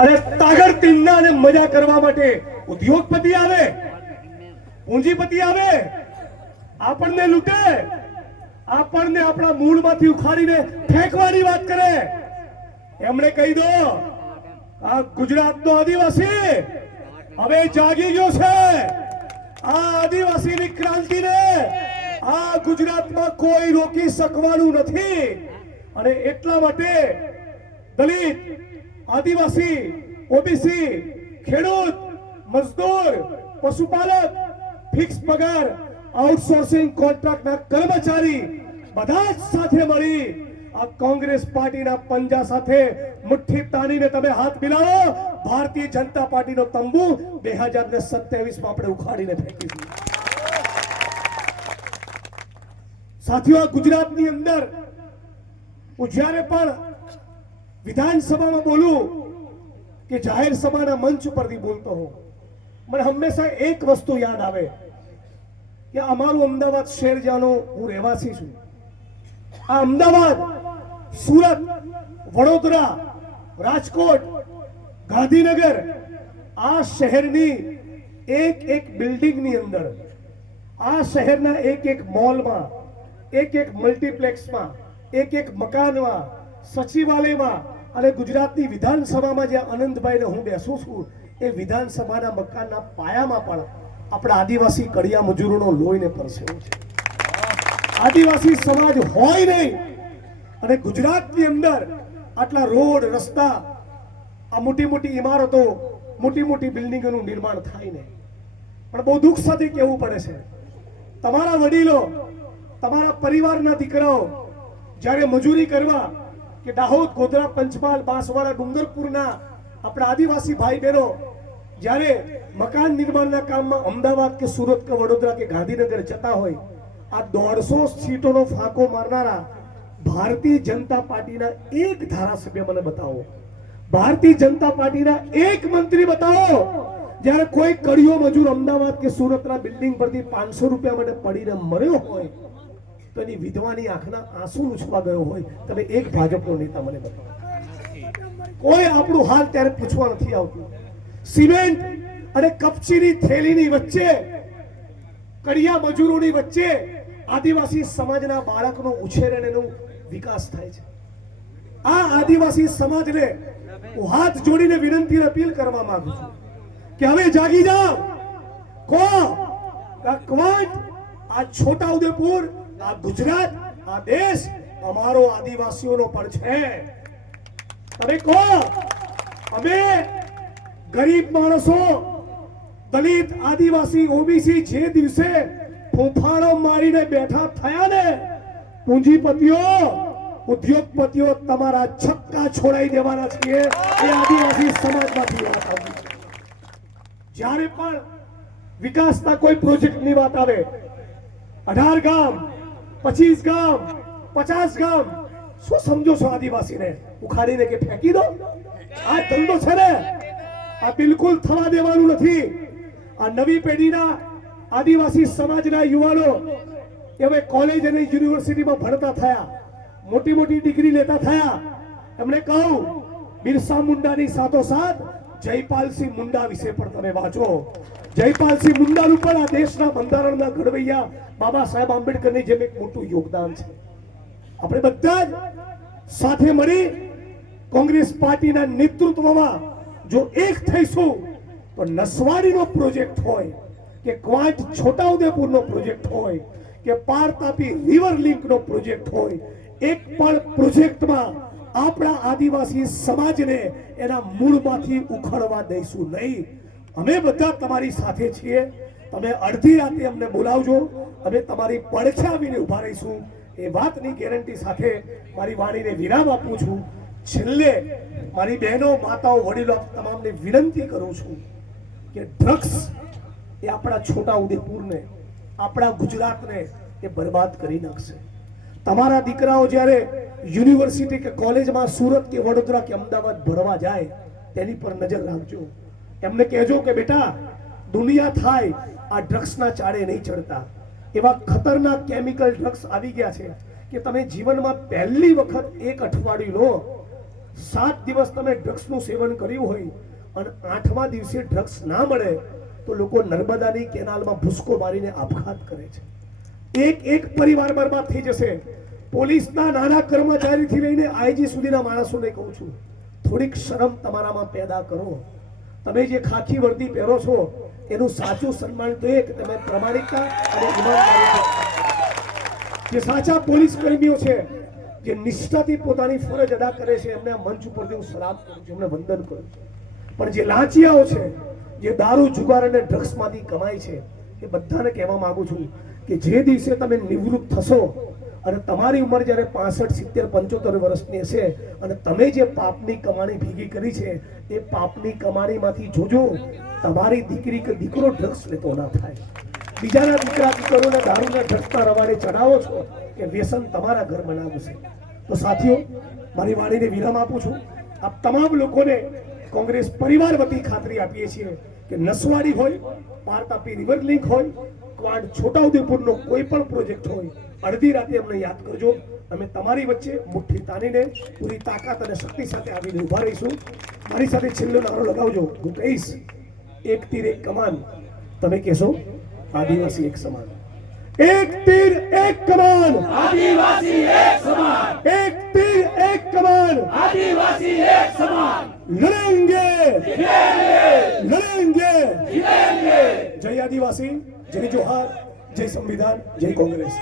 અને તાગર તીનના અને મજા કરવા માટે ઉદ્યોગપતિ આવે, પૂંજીપતિ આવે, આપણને લૂંટે, આપણને આપણા મૂળમાંથી ઉખાડીને ફેંકવાની વાત કરે. એમણે કહી દો, આ ગુજરાતનો આદિવાસી હવે જાગી ગયો છે. આ આદિવાસીની ક્રાંતિને આ ગુજરાતમાં કોઈ રોકી શકવાનું નથી. અને એટલા માટે દલિત આદિવાસી, ઓબીસી, ખેડૂત, મજદૂર, પશુપાલક, ફિક્સ પગાર, આઉટસોર્સિંગ કોન્ટ્રાક્ટના કર્મચારી બધા જ સાથે મળી આ કોંગ્રેસ પાર્ટીના પંજા સાથે મુઠ્ઠી તાણીને તમે હાથ મિલાવો. ભારતીય જનતા પાર્ટીનો તંબુ બે હજાર ને સત્યાવીસમાં આપણે ઉખાડીને ફેંકીશું. સાથીઓ ગુજરાતની અંદર હું જ્યારે પણ વિધાનસભામાં બોલું કે જાહેર સભાના મંચ ઉપરથી બોલતો હોઉં. મને હંમેશા એક વસ્તુ યાદ આવે કે અમારું અમદાવાદ શહેર જ્યાંનો હું રહેવાસી છું, આ અમદાવાદ, સુરત, વડોદરા, રાજકોટ, ગાંધીનગર, આ શહેરની એક એક બિલ્ડિંગની અંદર, આ શહેરના એક એક મોલમાં, એક એક મલ્ટીપ્લેક્સમાં, એક એક મકાનમાં, સચિવાલયમાં અને ગુજરાતની વિધાનસભામાં જે આનંદભાઈને હું બેસું છું, એ વિધાનસભાના મકાનના પાયામાં પણ આપણા આદિવાસી કડિયા મજૂરોનો લોહીને પરસેવો છે. આદિવાસી સમાજ હોય નહીં, અને ગુજરાતની અંદર આટલા રોડ, રસ્તા, આ મોટી મોટી ઇમારતો મોટી મોટી બિલ્ડિંગોનું નિર્માણ થાય નહીં. પણ બહુ દુઃખ સાથે કહેવું પડે છે, તમારા વડીલો, તમારા પરિવારના દીકરાઓ, જ્યારે મજૂરી કરવા કે દાહોદ, ગોધરા, પંચમહાલ, બાંસવાડા, ડુંગરપુરના આપણા આદિવાસી ભાઈ બહેનો જ્યારે મકાન નિર્માણના કામમાં અમદાવાદ કે સુરત કે વડોદરા કે ગાંધીનગર જતા હોય, આ દોઢસો સીટોનો ફાંકો મારનારા ભારતીય જનતા પાર્ટીના એક ધારાસભ્ય મને બતાવો. ભારતીય જનતા પાર્ટીના એક મંત્રી બતાવો. જ્યારે કોઈ કડિયો મજૂર અમદાવાદ કે સુરતના બિલ્ડિંગ પરથી પાંચસો રૂપિયા માટે પડીને મર્યો હોય તો એની વિધવાની આંખના આંસુ લૂછવા ગયો હોય, તમે એક ભાજપનો નેતા મને બતાવો. કોઈ આપણું હાલ ત્યારે પૂછવા નથી આવતું. સિમેન્ટ અને કપચીની થેલીની વચ્ચે, કડિયા મજૂરોની વચ્ચે આદિવાસી સમાજના બાળકનો ઉછેર અને એનો વિકાસ થાય છે. આ આદિવાસી સમાજને હાથ જોડીને વિનંતી અપીલ કરવા માંગુ છું કે હવે જાગી જાઓ. કો, આ આ છોટા ઉદેપુર આ ગુજરાત, આ દેશ અમારો આદિવાસીઓનો પણ છે. તમે કહો, અમે ગરીબ માણસો, દલિત, આદિવાસી, ઓબીસી જે દિવસે ફૂંફાળો મારીને બેઠા થયા ને, પૂંજીપતિઓ, ઉદ્યોગપતિઓ તમારા છક્કા છોડાઈ દેવાના છીએ. એ આદિવાસી સમાજમાંથી વાત આવી જ્યારે પણ વિકાસના કોઈ પ્રોજેક્ટની વાત આવે, અઢાર ગામ પચીસ ગામ, પચાસ ગામ. શું સમજો છો આદિવાસીને? ઉખાડીને કે ફેંકી દો? આ ધંધો છે ને, આ બિલકુલ થવા દેવાનું નથી. આ નવી પેઢીના આદિવાસી સમાજના યુવાનો એવે કોલેજ અને યુનિવર્સિટીમાં ભણતા થયા મોટી મોટી ડિગ્રી લેતા થયા. એમણે કહું બિરસા મુંડાની સાથોસાથ જયપાલસિંહ મુંડા વિશે પણ તમે વાંચો. જયપાલસિંહ મુંડાનું પણ આ દેશના બંધારણના ઘડવૈયા બાબા સાહેબ આંબેડકરની જેમ એક મોટું યોગદાન છે. આપણે બધા જ સાથે મળી કોંગ્રેસ પાર્ટીના નેતૃત્વમાં જો એક થઈશું, તો નસવાડીનો પ્રોજેક્ટ હોય, કે ક્વાંટ છોટાઉદેપુરનો પ્રોજેક્ટ હોય, કે પાર તાપી રિવર લિંકનો પ્રોજેક્ટ હોય, એક પણ પ્રોજેક્ટમાં આપણા આદિવાસી સમાજને એના મૂળમાંથી ઉખડવા દઈશું નહીં. અમે બધા તમારી સાથે છીએ. તમે અડધી રાતે અમને બોલાવજો. અમે તમારી પડછાવીને ઊભા રહીશું. એ વાતની ગેરંટી સાથે મારી વાણીને વિરામ આપું છું. છેલ્લે મારી બહેનો, માતાઓ, વડીલો તમામને વિનંતી કરું છું કે ડ્રગ્સ એ આપણા છોટા ઉદેપુરને, આપણા ગુજરાતને એ બરબાદ કરી નાખશે. તમારા દીકરાઓ જ્યારે યુનિવર્સિટી કે કોલેજમાં સુરત કે વડોદરા કે અમદાવાદ ભણવા જાય, તેની પર નજર રાખજો. એમને કહેજો કે બેટા, દુનિયા થાય, આ ડ્રગ્સના ચાળે નહીં ચડતા. એવા ખતરનાક કેમિકલ ડ્રગ્સ આવી ગયા છે કે તમે જીવનમાં પહેલી વખત એક અઠવાડિયું લો, સાત દિવસ તમે ડ્રગ્સનું સેવન કર્યું હોય અને આઠમા દિવસે ડ્રગ્સ ના મળે, તો લોકો નર્મદાની કેનાલમાં ભૂસકો મારીને આપઘાત કરે છે. એક એક પરિવાર બરબાદ થઈ જશે. પોલીસના નાના કર્મચારીથી લઈને આઈજી સુધીના માણસોને કહું છું, થોડીક શરમ તમારામાં પેદા કરો. તમે જે ખાખી વર્દી પહેરો છો, એનું સાચું સન્માન તો એક, તમે પ્રમાણિકતા અને જે સાચા પોલીસ કર્મીઓ છે, જે નિષ્ઠાથી પોતાની ફરજ અદા કરે છે, એમને મંચ ઉપરથી હું સલામ કરું છું, એમને વંદન કરું છું. પણ જે લાંચિયાઓ છે, જે દારૂ, જુગાર અને ડ્રગ્સમાંથી કમાય છે એ બધાને કહેવા માંગુ છું કે જે દિવસે તમે નિવૃત્ત થશો, અને તમારી ઉંમર જ્યારે પાસઠ, સિત્તેર, પંચોતેર વર્ષની હશે, અને તમે જે પાપની કમાણી ભેગી કરી છે, એ પાપની કમાણીમાંથી જોજો, તમારી દીકરી કે દીકરો ડ્રગ્સ લેતો ના થાય. બીજાના દીકરા, દીકરોને દારૂના ડ્રગ્સના રવાડે ચડાવો છો કે વ્યસન તમારા ઘર બનાવશે. તો સાથીઓ, મારી વાણીને વિરામ આપું છું. આપ તમામ લોકોને કોંગ્રેસ પરિવાર વતી ખાતરી આપીએ છીએ. કે નસવાડી હોય પારતાપી રિવર લિંક હોય ક્વાડ છોટાઉદેપુરનો કોઈ પણ પ્રોજેક્ટ હોય અડધી રાતે અમને યાદ કરજો. અમે તમારી વચ્ચે મુઠ્ઠી તાનીને પૂરી તાકાત અને શક્તિ સાથે આવીને ઊભા રહીશું. મારી સાથે છેલ્લો નારો લગાવજો. હું કહીશ એક તીર એક કમાન. તમે કહેશો આદિવાસી એક સમાન. એક તીર એક કમાન. આદિવાસી એક સમાન. એક તીર એક કમાન. આદિવાસી એક સમાન. આદિવાસી જય જોહાર જય સંવિધાન જય કોંગ્રેસ.